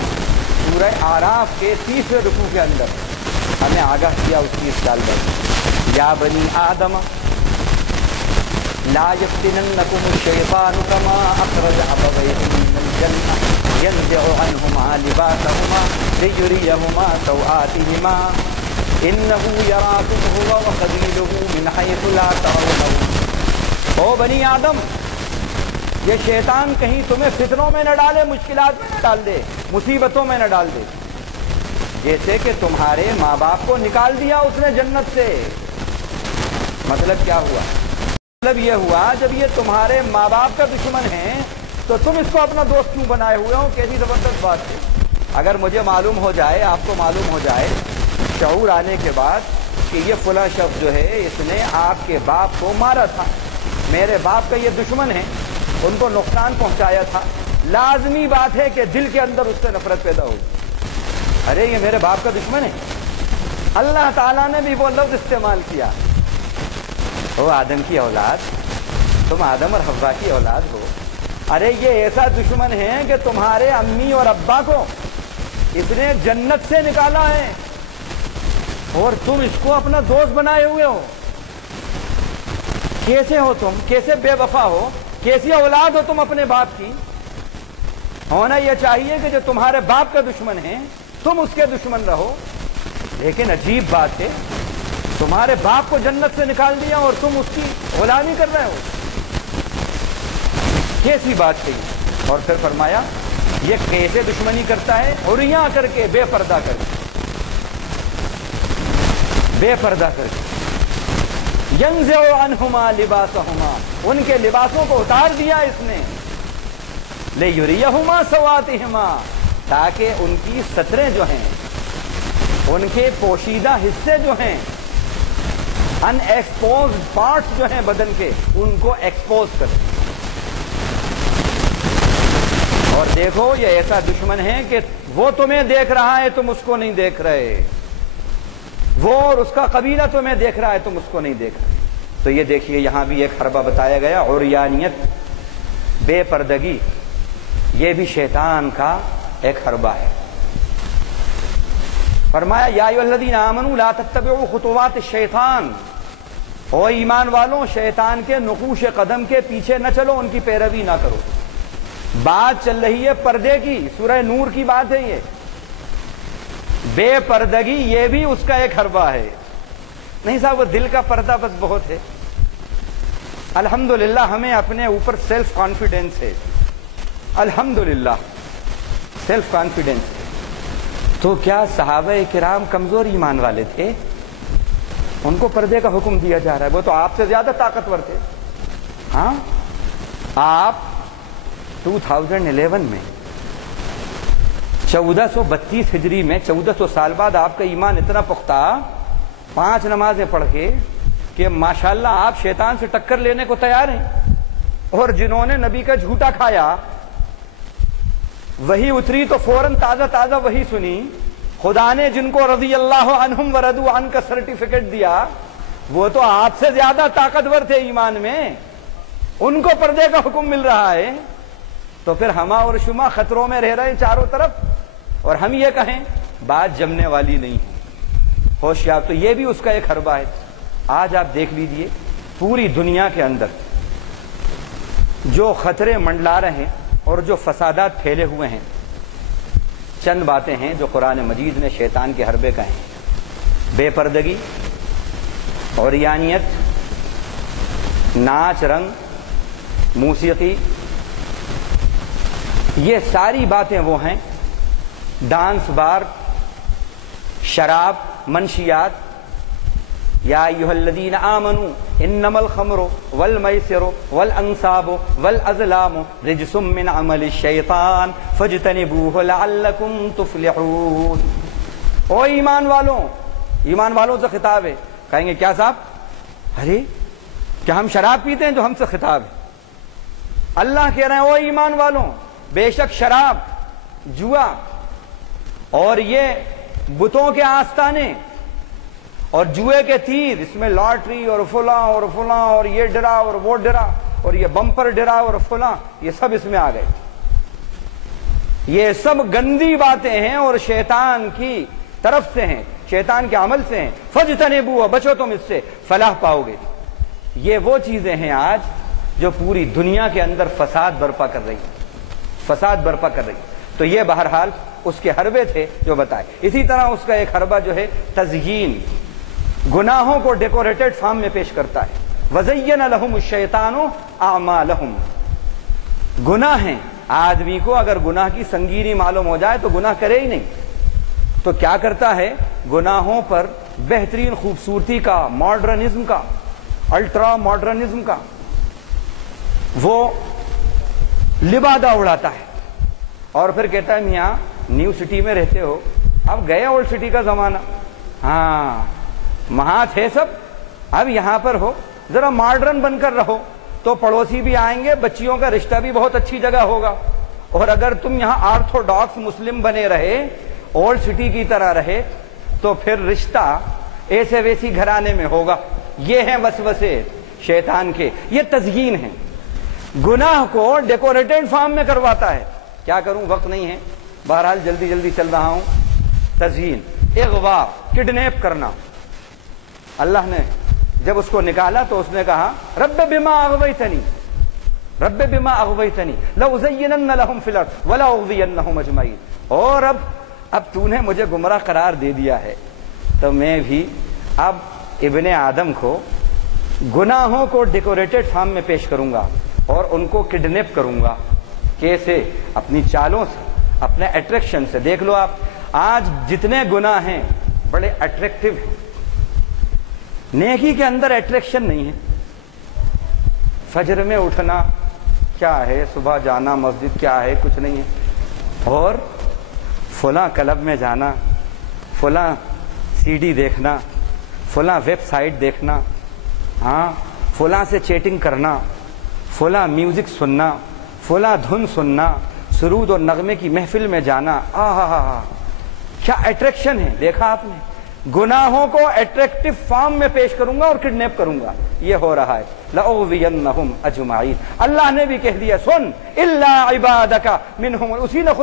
سورہ اعراف کے 30ویں رکوع کے اندر ہمیں آگاہ کیا اس کی ایک چال بازی، یا بنی آدم لا یفتننکم الشیطان کما اخرج ابویکم من الجنہ ينزع عنهما لباسهما ليريهما سوآتهما إنه يراكم هو وقبيله من حيث لا ترونهم۔ او بنی آدم، یہ شیطان کہیں تمہیں فتنوں میں نہ ڈالے، مشکلات میں نہ ڈال دے، مصیبتوں میں نہ ڈال دے، جیسے کہ تمہارے ماں باپ کو نکال دیا اس نے جنت سے۔ مطلب کیا ہوا؟ مطلب یہ ہوا جب یہ تمہارے ماں باپ کا دشمن ہے تو تم اس کو اپنا دوست کیوں بنائے ہوئے ہو؟ کیسی زبردست بات ہے۔ اگر مجھے معلوم ہو جائے، آپ کو معلوم ہو جائے شعور آنے کے بعد کہ یہ فلاں شخص جو ہے اس نے آپ کے باپ کو مارا تھا، میرے باپ کا یہ دشمن ہے، ان کو نقصان پہنچایا تھا، لازمی بات ہے کہ دل کے اندر اس سے نفرت پیدا ہوگی۔ ارے یہ میرے باپ کا دشمن ہے۔ اللہ تعالیٰ نے بھی وہ لفظ استعمال کیا، او آدم کی اولاد، تم آدم اور حوا کی اولاد ہو، ارے یہ ایسا دشمن ہے کہ تمہارے امی اور ابا کو اس نے جنت سے نکالا ہے اور تم اس کو اپنا دوست بنائے ہوئے ہو۔ کیسے ہو تم؟ کیسے بے وفا ہو؟ کیسی اولاد ہو تم اپنے باپ کی؟ ہونا یہ چاہیے کہ جو تمہارے باپ کا دشمن ہے تم اس کے دشمن رہو، لیکن عجیب بات ہے تمہارے باپ کو جنت سے نکال دیا اور تم اس کی غلامی کر رہے ہو۔ کیسی بات کہی؟ اور پھر فرمایا یہ کیسے دشمنی کرتا ہے؟ عریاں کر کے، بے پردہ کر کے، بے پردہ کر کے، ینزع عنہما لباسہما، ان کے لباسوں کو اتار دیا اس نے، لیریہما سوآتہما، تاکہ ان کی ستریں جو ہیں، ان کے پوشیدہ حصے جو ہیں، ان ایکسپوزڈ پارٹس جو ہیں بدن کے، ان کو ایکسپوز کر۔ اور دیکھو یہ ایسا دشمن ہے کہ وہ تمہیں دیکھ رہا ہے، تم اس کو نہیں دیکھ رہے، وہ اور اس کا قبیلہ تمہیں دیکھ رہا ہے، تم اس کو نہیں دیکھ رہے۔ تو یہ دیکھیے یہاں بھی ایک حربہ بتایا گیا، عریانیت، بے پردگی، یہ بھی شیطان کا ایک حربہ ہے۔ فرمایا یا ایھا الذین آمنوا لا تتبعوا خطوات الشیطان، او ایمان والوں شیطان کے نقوش قدم کے پیچھے نہ چلو، ان کی پیروی نہ کرو۔ بات چل رہی ہے پردے کی، سورہ نور کی بات ہے یہ۔ بے پردگی یہ بھی اس کا ایک حربہ ہے۔ نہیں صاحب وہ دل کا پردہ بس بہت ہے۔ الحمدللہ ہمیں اپنے اوپر سیلف کانفیڈنس ہے، الحمدللہ سیلف کانفیڈنس۔ تو کیا صحابہ کرام کمزور ایمان والے تھے؟ ان کو پردے کا حکم دیا جا رہا ہے، وہ تو آپ سے زیادہ طاقتور تھے۔ ہاں آپ 2011 میں 1432 ہجری میں 1400 سال بعد آپ کا ایمان اتنا پختہ، 5 نمازیں پڑھ کے کہ ماشاءاللہ آپ شیطان سے ٹکر لینے کو تیار ہیں۔ اور جنہوں نے نبی کا جھوٹا کھایا، وہی اتری تو فوراً تازہ تازہ وہی سنی، خدا نے جن کو رضی اللہ عنہم ورضوا عنہ کا سرٹیفکیٹ دیا وہ تو آپ سے زیادہ طاقتور تھے ایمان میں، ان کو پردے کا حکم مل رہا ہے۔ تو پھر ہما اور شما خطروں میں رہ رہے ہیں چاروں طرف، اور ہم یہ کہیں بات جمنے والی نہیں ہے۔ ہوشیار، تو یہ بھی اس کا ایک حربہ ہے۔ آج آپ دیکھ لیجئے پوری دنیا کے اندر جو خطرے منڈلا رہے ہیں اور جو فسادات پھیلے ہوئے ہیں، چند باتیں ہیں جو قرآن مجید نے شیطان کے حربے کہے ہیں۔ بے پردگی، عریانیت، ناچ رنگ، موسیقی، یہ ساری باتیں وہ ہیں، ڈانس بار، شراب، منشیات۔ یا ایھا الذین آمنوا انما الخمر والمیسر والانصاب والازلام رجس من عمل الشیطان فاجتنبوہ لعلکم تفلحون۔ او ایمان والوں سے خطاب ہے۔ کہیں گے کیا صاحب؟ ارے کیا ہم شراب پیتے ہیں جو ہم سے خطاب ہے؟ اللہ کہہ رہے ہیں او ایمان والوں، بے شک شراب، جوا اور یہ بتوں کے آستانے اور جوئے کے تیر، اس میں لاٹری اور فلاں اور فلاں اور یہ ڈرا اور وہ ڈرا، اور یہ بمپر ڈرا اور فلاں، یہ سب اس میں آ گئے۔ یہ سب گندی باتیں ہیں اور شیطان کی طرف سے ہیں، شیطان کے عمل سے ہیں۔ فاجتنبوہ، بچو تم اس سے، فلاح پاؤ گے۔ یہ وہ چیزیں ہیں آج جو پوری دنیا کے اندر فساد برپا کر رہی ہیں، فساد برپا کر رہی ہیں۔ تو یہ بہرحال اس کے حربے تھے جو بتائے۔ اسی طرح اس کا ایک حربہ جو ہے تزیین، گناہوں کو ڈیکوریٹڈ فارم میں پیش کرتا ہے۔ وَزَيَّنَ لَهُمُ الشَّيْطَانُ أَعْمَالَهُمْ، گناہ ہیں، آدمی کو اگر گناہ کی سنگینی معلوم ہو جائے تو گناہ کرے ہی نہیں، تو کیا کرتا ہے؟ گناہوں پر بہترین خوبصورتی کا، ماڈرنزم کا، الٹرا ماڈرنزم کا وہ لبادہ اڑاتا ہے، اور پھر کہتا ہے میاں نیو سٹی میں رہتے ہو، اب گئے اولڈ سٹی کا زمانہ، ہاں وہاں تھے سب، اب یہاں پر ہو، ذرا ماڈرن بن کر رہو تو پڑوسی بھی آئیں گے، بچیوں کا رشتہ بھی بہت اچھی جگہ ہوگا۔ اور اگر تم یہاں آرتھوڈاکس مسلم بنے رہے، اولڈ سٹی کی طرح رہے، تو پھر رشتہ ایسے ویسی گھرانے میں ہوگا۔ یہ ہیں وسوسے شیطان کے، یہ تزیین ہے، گناہ کو ڈیکوریٹڈ فارم میں کرواتا ہے۔ کیا کروں، وقت نہیں ہے، بہرحال جلدی جلدی چل رہا ہوں۔ تزیین، اغوا، کڈنیپ کرنا۔ اللہ نے جب اس کو نکالا تو اس نے کہا رب بما اغویتنی، رب بما اغویتنی لأزینن لهم فی الارض ولأغوینہم اجمعین۔ اور اب تو نے مجھے گمراہ قرار دے دیا ہے تو میں بھی اب ابن آدم کو گناہوں کو ڈیکوریٹڈ فارم میں پیش کروں گا اور ان کو کڈنیپ کروں گا۔ کیسے؟ اپنی چالوں سے، اپنے اٹریکشن سے۔ دیکھ لو آپ آج جتنے گناہ ہیں بڑے اٹریکٹیو ہیں، نیکی کے اندر اٹریکشن نہیں ہے۔ فجر میں اٹھنا کیا ہے، صبح جانا مسجد کیا ہے، کچھ نہیں ہے، اور فلاں کلب میں جانا، فلاں سی ڈی دیکھنا، فلاں ویب سائٹ دیکھنا، ہاں فلاں سے چیٹنگ کرنا، فلاں میوزک سننا، فلاں دھن سننا، سرود اور نغمے کی محفل میں جانا، کیا اٹریکشن ہے۔ دیکھا آپ نے، گناہوں کو اٹریکٹیو فارم میں پیش کروں گا اور کڈنیپ کروں گا، یہ ہو رہا ہے۔ لأغوینہم اجمعین، اللہ نے بھی کہہ دیا سن، الا عبادک منہم، اسی نے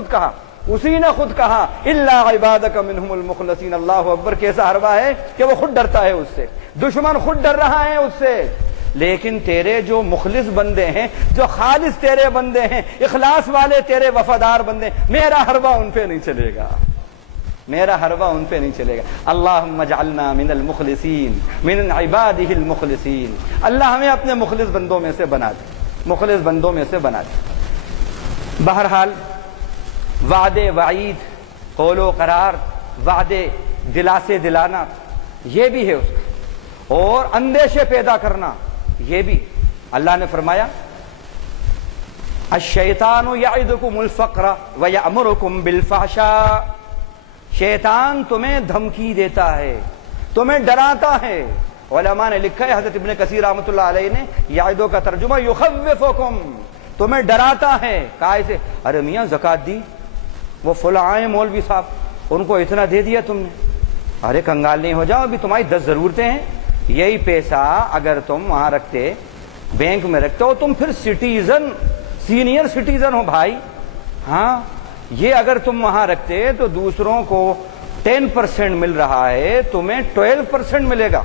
خود کہا الا عبادک منہم المخلصین۔ اللہ اکبر، کیسا حربہ ہے کہ وہ خود ڈرتا ہے اس سے، دشمن خود ڈر رہا ہے اس سے، لیکن تیرے جو مخلص بندے ہیں، جو خالص تیرے بندے ہیں، اخلاص والے تیرے وفادار بندے، میرا حربہ ان پہ نہیں چلے گا، میرا حربہ ان پہ نہیں چلے گا۔ اللہم اجعلنا من المخلصین، من عبادہ المخلصین، اللہ ہمیں اپنے مخلص بندوں میں سے بنا دے، مخلص بندوں میں سے بنا دے۔ بہرحال وعدے وعید، قول و قرار، وعدے دلاسے دلانا، یہ بھی ہے اس کا، اور اندیشے پیدا کرنا، یہ بھی۔ اللہ نے فرمایا الشیطان یعدکم الفقر ویأمرکم بالفحشاء، شیطان تمہیں دھمکی دیتا ہے، تمہیں ڈراتا ہے۔ علماء نے لکھا ہے، حضرت ابن کثیر رحمۃ اللہ علیہ نے یعدو کا ترجمہ یخوفکم، تمہیں ڈراتا ہے۔ کہا اسے، ارے میاں زکات دی، وہ فلاں آئے مولوی صاحب، ان کو اتنا دے دیا تم نے، ارے کنگال نہیں ہو جاؤ، ابھی تمہاری 10 ضرورتیں ہیں، یہی پیسہ اگر تم وہاں رکھتے، بینک میں رکھتے ہو، تم پھر سٹیزن، سینئر سٹیزن ہو بھائی، ہاں یہ اگر تم وہاں رکھتے تو دوسروں کو 10% مل رہا ہے، تمہیں 12% ملے گا،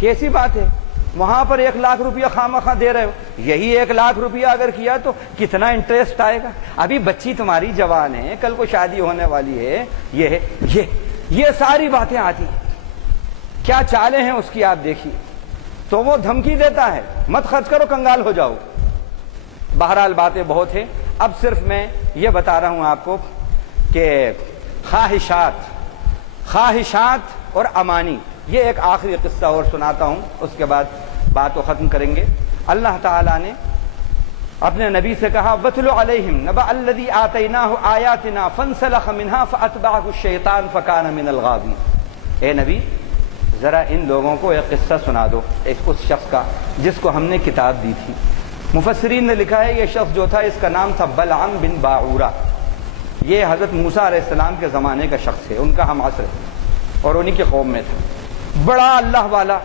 کیسی بات ہے؟ وہاں پر 1 لاکھ روپیہ خواہ دے رہے ہو، یہی 1 لاکھ روپیہ اگر کیا تو کتنا انٹرسٹ آئے گا؟ ابھی بچی تمہاری جوان ہے، کل کو شادی ہونے والی ہے، یہ ساری باتیں آتی ہیں، کیا چالیں ہیں اس کی آپ دیکھیے۔ تو وہ دھمکی دیتا ہے، مت خرچ کرو کنگال ہو جاؤ۔ بہرحال باتیں بہت ہیں، اب صرف میں یہ بتا رہا ہوں آپ کو کہ خواہشات اور امانی، یہ ایک آخری قصہ اور سناتا ہوں، اس کے بعد بات کو ختم کریں گے۔ اللہ تعالیٰ نے اپنے نبی سے کہا وَاتْلُ عَلَيْهِمْ نَبَأَ الَّذِي آتَيْنَاهُ آيَاتِنَا فَانْسَلَخَ مِنْهَا فَأَتْبَعَهُ الشَّيْطَانُ فَكَانَ مِنَ الْغَاوِينَ۔ اے نبی ذرا ان لوگوں کو ایک قصہ سنا دو، اس شخص کا جس کو ہم نے کتاب دی تھی۔ مفسرین نے لکھا ہے یہ شخص جو تھا اس کا نام تھا بلعام بن باعورہ، یہ حضرت موسیٰ علیہ السلام کے زمانے کا شخص ہے، ان کا ہم عصر ہے اور انہی کے قوم میں تھا، بڑا اللہ والا،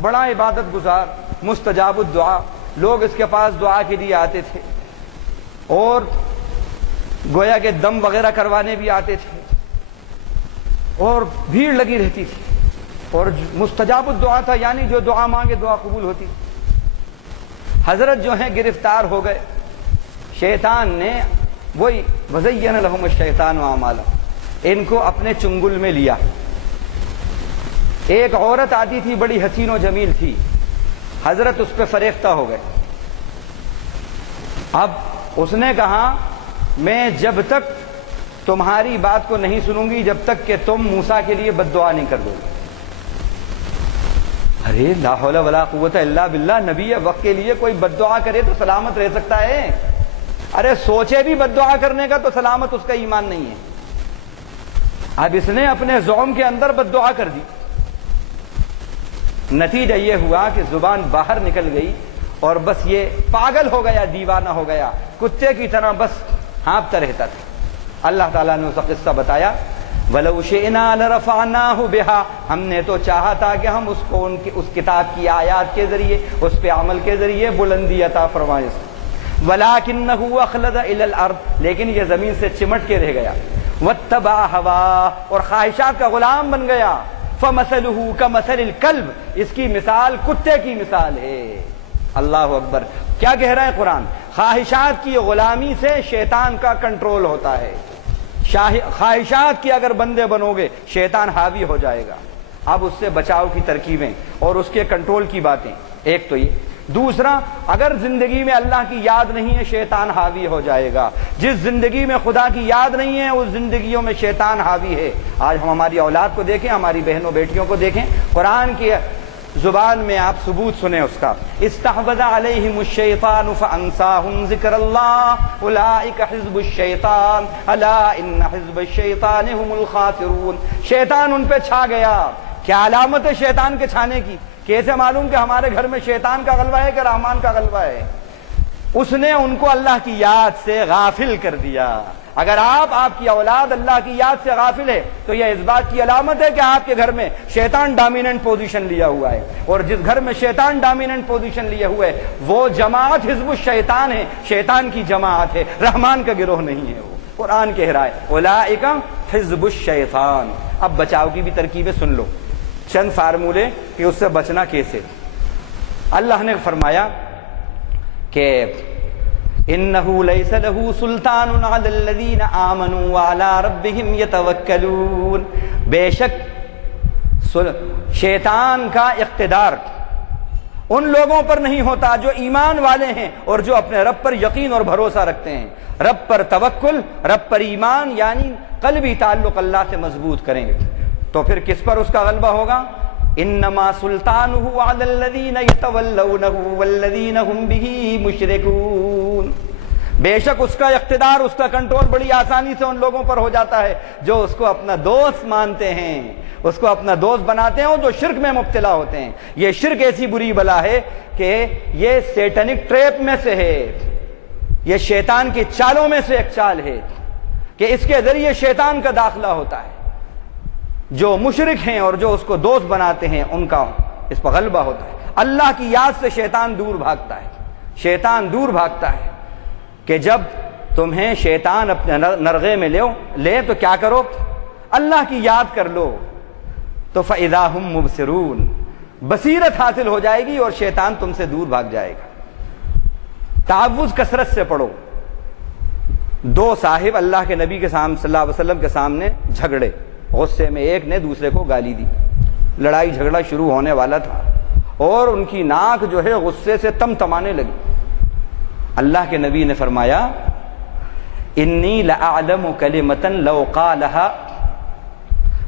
بڑا عبادت گزار، مستجاب الدعا، لوگ اس کے پاس دعا کے لیے آتے تھے اور گویا کہ دم وغیرہ کروانے بھی آتے تھے اور بھیڑ لگی رہتی تھی اور مستجاب الدعا تھا، یعنی جو دعا مانگے دعا قبول ہوتی۔ حضرت جو ہیں گرفتار ہو گئے، شیطان نے وہی وزین لہم الشیطان اعمالہم، ان کو اپنے چنگل میں لیا۔ ایک عورت آتی تھی، بڑی حسین و جمیل تھی، حضرت اس پہ فریفتہ ہو گئے۔ اب اس نے کہا میں جب تک تمہاری بات کو نہیں سنوں گی جب تک کہ تم موسیٰ کے لیے بد دعا نہیں کر دو گے۔ ارے لا حول ولا قوت الا باللہ، نبی وقت کے لیے کوئی بد دعا کرے تو سلامت رہ سکتا ہے؟ ارے سوچے بھی بد دعا کرنے کا تو سلامت اس کا ایمان نہیں ہے۔ اب اس نے اپنے زعم کے اندر بد دعا کر دی، نتیجہ یہ ہوا کہ زبان باہر نکل گئی اور بس یہ پاگل ہو گیا، دیوانہ ہو گیا، کتے کی طرح بس ہانپتا رہتا تھا۔ اللہ تعالیٰ نے اس کا قصہ بتایا، وَلَوْ شِئْنَا لَرَفَعْنَاهُ بِهَا، ہم نے تو چاہا تھا کہ ہم اس کو اس کتاب کی آیات کے ذریعے، اس پہ عمل کے ذریعے بلندی عطا فرمائے، وَلَكِنَّهُ أَخْلَدَ إِلَى الْأَرْضِ، لیکن یہ زمین سے چمٹ کے رہ گیا، وَاتَّبَعَ هَوَاهُ، اور خواہشات کا غلام بن گیا، فَمَثَلُهُ كَمَثَلِ الْكَلْبِ، اس کی مثال کتے کی مثال ہے۔ اللہ اکبر، کیا کہہ رہا ہے قرآن؟ خواہشات کی غلامی سے شیطان کا کنٹرول ہوتا ہے۔ خواہشات کی اگر بندے بنو گے شیطان حاوی ہو جائے گا۔ اب اس سے بچاؤ کی ترکیبیں اور اس کے کنٹرول کی باتیں، ایک تو یہ، دوسرا اگر زندگی میں اللہ کی یاد نہیں ہے شیطان حاوی ہو جائے گا۔ جس زندگی میں خدا کی یاد نہیں ہے اس زندگیوں میں شیطان حاوی ہے۔ آج ہم ہماری اولاد کو دیکھیں، ہماری بہنوں بیٹیوں کو دیکھیں، قرآن کی زبان میں آپ ثبوت سنیں اس کا، استحوذ علیہم الشیطان فانساہم ذکر اللہ اولئک حزب الشیطان الا ان حزب الشیطان هم الخاسرون، شیطان ان پہ چھا گیا۔ کیا علامت ہے شیطان کے چھانے کی؟ کیسے معلوم کہ ہمارے گھر میں شیطان کا غلبہ ہے کہ رحمان کا غلبہ ہے؟ اس نے ان کو اللہ کی یاد سے غافل کر دیا۔ اگر آپ کی اولاد اللہ کی یاد سے غافل ہے تو یہ اس بات کی علامت ہے کہ آپ کے گھر میں شیطان ڈومیننٹ پوزیشن لیا ہوا ہے، اور جس گھر میں شیطان ڈومیننٹ پوزیشن لیے ہوئے وہ جماعت حزب الشیطان ہے، شیطان کی جماعت ہے، رحمان کا گروہ نہیں ہے۔ وہ قرآن کہہ رہا ہے اولئک حزب الشیطان۔ اب بچاؤ کی بھی ترکیبیں سن لو، چند فارمولے کہ اس سے بچنا کیسے۔ اللہ نے فرمایا کہ انه ليس له سلطان على الذين آمنوا وعلى ربهم يتوکلون، بے شک شیطان کا اقتدار ان لوگوں پر نہیں ہوتا جو ایمان والے ہیں اور جو اپنے رب پر یقین اور بھروسہ رکھتے ہیں۔ رب پر توکل، رب پر ایمان، یعنی قلبی تعلق اللہ سے مضبوط کریں گے تو پھر کس پر اس کا غلبہ ہوگا؟ انما سلطانہ علی الذین یتولونہ والذین هم بہ مشرکون، بے شک اس کا اقتدار، اس کا کنٹرول بڑی آسانی سے ان لوگوں پر ہو جاتا ہے جو اس کو اپنا دوست مانتے ہیں، اس کو اپنا دوست بناتے ہیں اور جو شرک میں مبتلا ہوتے ہیں۔ یہ شرک ایسی بری بلا ہے کہ یہ سیٹنک ٹریپ میں سے ہے، یہ شیطان کی چالوں میں سے ایک چال ہے کہ اس کے ذریعے شیطان کا داخلہ ہوتا ہے۔ جو مشرک ہیں اور جو اس کو دوست بناتے ہیں ان کا اس پر غلبہ ہوتا ہے۔ اللہ کی یاد سے شیطان دور بھاگتا ہے، شیطان دور بھاگتا ہے کہ جب تمہیں شیطان اپنے نرغے میں لے تو کیا کرو؟ اللہ کی یاد کر لو تو فَإِذَا هُمْ مُبْصِرُونَ، بصیرت حاصل ہو جائے گی اور شیطان تم سے دور بھاگ جائے گا۔ تعوذ کثرت سے پڑھو۔ دو صاحب اللہ کے نبی کے سامنے صلی اللہ علیہ وسلم کے سامنے جھگڑے، غصے میں ایک نے دوسرے کو گالی دی، لڑائی جھگڑا شروع ہونے والا تھا اور ان کی ناک جو ہے غصے سے تمتمانے لگی۔ اللہ کے نبی نے فرمایا انی لأعلم کلمۃ لو قالها،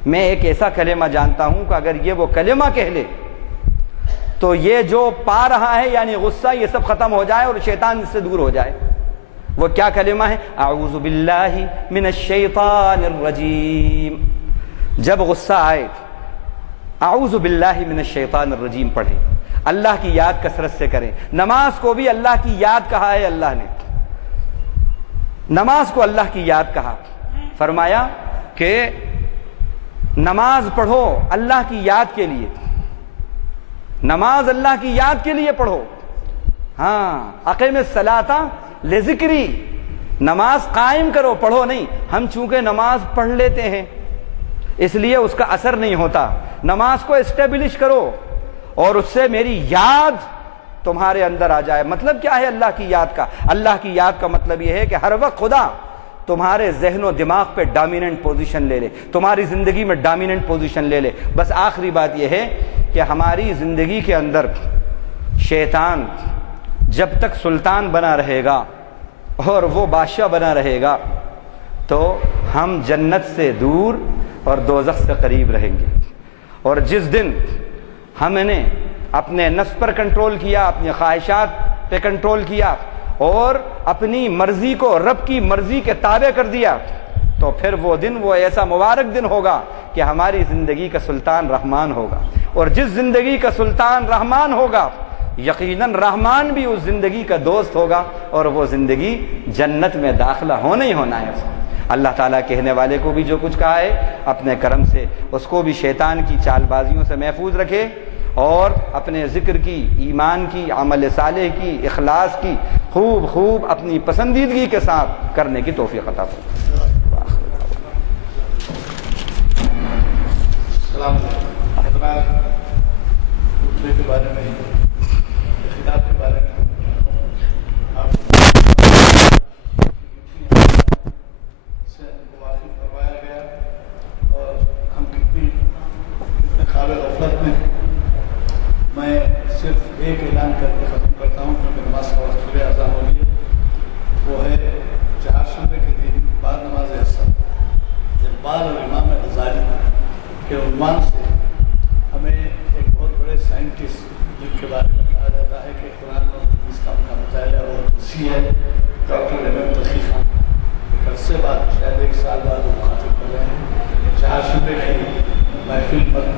میں ایک ایسا کلمہ جانتا ہوں کہ اگر یہ وہ کلمہ کہہ لے تو یہ جو پا رہا ہے یعنی غصہ یہ سب ختم ہو جائے اور شیطان اس سے دور ہو جائے۔ وہ کیا کلمہ ہے؟ اعوذ باللہ من الشیطان الرجیم۔ جب غصہ آئے اعوذ باللہ من الشیطان الرجیم پڑھیں، اللہ کی یاد کثرت سے کریں۔ نماز کو بھی اللہ کی یاد کہا ہے، اللہ نے نماز کو اللہ کی یاد کہا، فرمایا کہ نماز پڑھو اللہ کی یاد کے لیے، نماز اللہ کی یاد کے لیے پڑھو۔ ہاں اقیم الصلاۃ لذکری، نماز قائم کرو، پڑھو نہیں۔ ہم چونکہ نماز پڑھ لیتے ہیں اس لیے اس کا اثر نہیں ہوتا، نماز کو اسٹیبلش کرو اور اس سے میری یاد تمہارے اندر آ جائے۔ مطلب کیا ہے اللہ کی یاد کا؟ اللہ کی یاد کا مطلب یہ ہے کہ ہر وقت خدا تمہارے ذہن و دماغ پہ ڈومیننٹ پوزیشن لے لے، تمہاری زندگی میں ڈومیننٹ پوزیشن لے لے۔ بس آخری بات یہ ہے کہ ہماری زندگی کے اندر شیطان جب تک سلطان بنا رہے گا اور وہ بادشاہ بنا رہے گا تو ہم جنت سے دور اور دوزخ سے قریب رہیں گے۔ اور جس دن ہم نے اپنے نفس پر کنٹرول کیا، اپنی خواہشات پہ کنٹرول کیا اور اپنی مرضی کو رب کی مرضی کے تابع کر دیا، تو پھر وہ دن وہ ایسا مبارک دن ہوگا کہ ہماری زندگی کا سلطان رحمان ہوگا۔ اور جس زندگی کا سلطان رحمان ہوگا یقیناً رحمان بھی اس زندگی کا دوست ہوگا اور وہ زندگی جنت میں داخلہ ہونا ہی ہونا ہے۔ اللہ تعالیٰ کہنے والے کو بھی جو کچھ کہا ہے اپنے کرم سے اس کو بھی شیطان کی چال بازیوں سے محفوظ رکھے اور اپنے ذکر کی، ایمان کی، عمل صالح کی، اخلاص کی خوب اپنی پسندیدگی کے ساتھ کرنے کی توفیق عطا فرمائے۔ السلام علیکم۔ خطبے کے بارے میں، خطاب کے بارے میں آپ سے واقف کروایا گیا اور ہم کتنے قابل غفلت میں۔ میں صرف ایک اعلان کر کے ختم کرتا ہوں کیونکہ نماز کا وقت صبح اذان ہو گئی ہے، وہ ہے چہارشنبے کے دن بعد نماز عصر اقبال اور امام غزالی کے عنوان سے ہمیں ایک بہت بڑے سائنٹسٹ جن کے بارے میں کہا جاتا ہے کہ قرآن اور حدیث کا ان کا مطالعہ بہت وسیع ہے، ڈاکٹر احمد تقی خان ایک عرصے بعد، شاید ایک سال بعد وہ مخاطب کر رہے ہیں۔ چہارشنبے کی محفل پر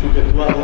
چونکہ دعا ہو